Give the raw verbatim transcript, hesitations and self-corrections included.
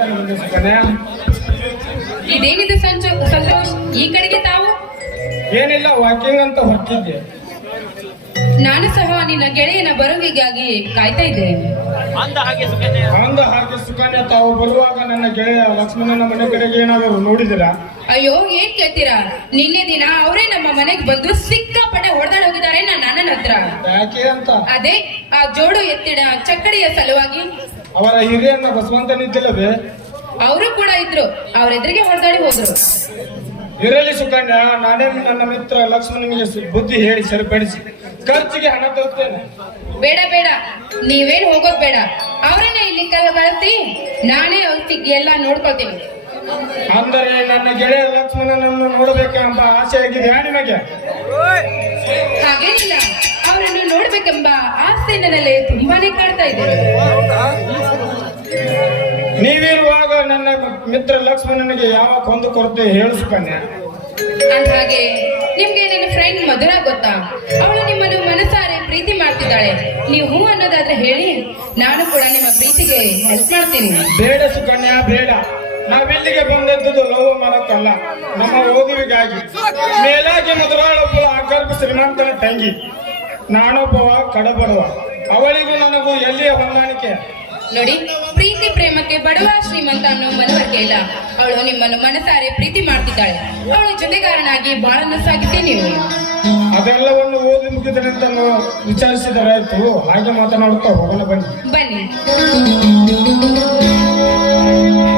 ಮಾತಾಡ್ತಾನೆ ಬಂದೆ ಸುಕನ್ಯಾ. ಇದೇನಿದೆ ಸಂಚ ಸಂತೋಷ್, ಈ ಕಡೆಗೆ ತಾವು? ಏನಿಲ್ಲ, ವಾಕಿಂಗ್ ಅಂತ ಹೊರಟಿದ್ದೆ. ನಾನು ಸಹ ನಿನ್ನ ಗೆಳೆಯನ ಬರುವಿಗಾಗಿ ಕಾಯ್ತಾ ಇದ್ದೆ. ಅಂದ ಹಾಗೆ ಸುಕನ್ಯಾ, ತಾವು ಬರುವಾಗ ನನ್ನ ಗೆಳೆಯ ಲಕ್ಷ್ಮಣನ ಮನೆ ಕಡೆಗೆ ಏನಾದರೂ ನೋಡಿದಿರಾ? ಅಯ್ಯೋ, ಏನ್ ಕೇಳ್ತೀರಾ? ನಿನ್ನೆ ದಿನ ಅವರೇ ನಮ್ಮ ಮನೆಗೆ ಬಂದು ಸಿಕ್ಕಾಪಟ್ಟೆ ಹೊಡೆದಾಡ್ ಹೋಗಿದ್ದಾರೆ ನನ್ನ ಅಣ್ಣನ ಹತ್ರ. ಯಾಕೆ ಅಂತ? ಅದೇ ಆ ಜೋಡು ಎತ್ತಿಡ ಚಕ್ಕಡಿಯ ಸಲುವಾಗಿ. ಅವರ ಹಿರಿಯನ್ನ ಬಸವಂತನಿದ್ದಿಲ್ಲವೇ? ಅವರು ಕೂಡ ಇದ್ರು, ಅವ್ರ ಎದುರಿಗೆ ಹೊಡೆದಾಡಿ ಹೋದ್ರು. ಇರಲಿ ಸುಕನ್ಯಾ, ನಾನೇ ನನ್ನ ಮಿತ್ರ ಲಕ್ಷ್ಮಣನಿಗೆ ಬುದ್ಧಿ ಹೇಳಿ ಸರಿಪಡಿಸಿ ಖರ್ಚಿಗೆ ಹಣ ತರುತ್ತೇನೆ. ಬೇಡ ಬೇಡ, ನೀವೇನ್ ಹೋಗೋದ್ ಬೇಡ. ಅವರನ್ನ ಇಲ್ಲಿ ಕಳಿಸಿ ನಾನೇ ಅವ್ರಿಗೆ ಎಲ್ಲ ನೋಡ್ಕೊಳ್ತೀನಿ. ಅಂದರೆ ನನ್ನ ಗೆಳೆಯ ಲಕ್ಷ್ಮಣನನ್ನು ನೋಡಬೇಕೆಂಬ ಆಸೆ ಆಗಿದೆಯಾ ನಿಮಗೆ? ಹಾಗೇನಿಲ್ಲ, ಅವರನ್ನು ನೋಡ್ಬೇಕೆಂಬ ಆಸೆ ನನ್ನಲ್ಲಿ ತುಂಬಾನೇ ಕಾಡ್ತಾ ಇದೆ. ನೀವಿರುವಾಗ ನನ್ನ ಮಿತ್ರ ಲಕ್ಷ್ಮಣನಿಗೆ ಯಾವ ಕೊಂದು ಕೊರತೆ ಹೇಳು ಸುಕನ್ಯಾ. ಅಂದ್ಹಾಗೆ ನಿಮ್ಗೆ ನನ್ನ ಫ್ರೆಂಡ್ ಮಧುರ ಗೊತ್ತಾ? ಅವಳು ನಿಮ್ಮನ್ನು ಮನಸಾರೆ ಪ್ರೀತಿ ಮಾಡ್ತಿದ್ದಾಳೆ. ನೀವು ಹೂ ಅನ್ನೋದಾದ್ರೆ ಹೇಳಿ, ನಾನು ಕೂಡ ನಿಮ್ಮ ಪ್ರೀತಿಗೆ ಹೆಲ್ಪ್ ಮಾಡ್ತೀನಿ. ಬೇಡ ಸುಕನ್ಯಾ, ಬೇಡ. ನಾವಿಲ್ಲಿಗೆ ಬಂದದ್ದು ಲವ್ ಮಾಡಕ್ಕಲ್ಲ, ನಮ್ಮ ಓದುವಿಗಾಗಿ. ಮೇಲಾಗಿ ಮಧುರಾಳೊಬ್ಬಳು ಅಗರ್ಭ ಶ್ರೀಮಂತನ ತಂಗಿ, ನಾನೊಬ್ಬವ ಕಡಬಡವ. ಅವಳಿಗೂ ನನಗೂ ಎಲ್ಲಿಯ ಹೊಂದಾಣಿಕೆ? ನೋಡಿ, ಪ್ರೀತಿ ಪ್ರೇಮಕ್ಕೆ ಬಡವ ಶ್ರೀಮಂತ ಅನ್ನೋ ಮನವರಿಕೆ ಇಲ್ಲ. ಅವಳು ನಿಮ್ಮನ್ನು ಮನಸಾರೆ ಪ್ರೀತಿ ಮಾಡ್ತಿದ್ದಾಳೆ. ಅವಳ ಜೊತೆಗಾರನಾಗಿ ಬಾಳನ್ನು ಸಾಗಿಸಿ ನೀವು. ಅದೆಲ್ಲವನ್ನು ಓದಿ ಮುಗಿದನೆಂತ ವಿಚಾರಿಸಿದರಾಯ್ತು. ಹಾಗೆ ಮಾತನಾಡುತ್ತಾ ಹೋಗೋಣ ಬನ್ನಿ. ಬನ್ನಿ.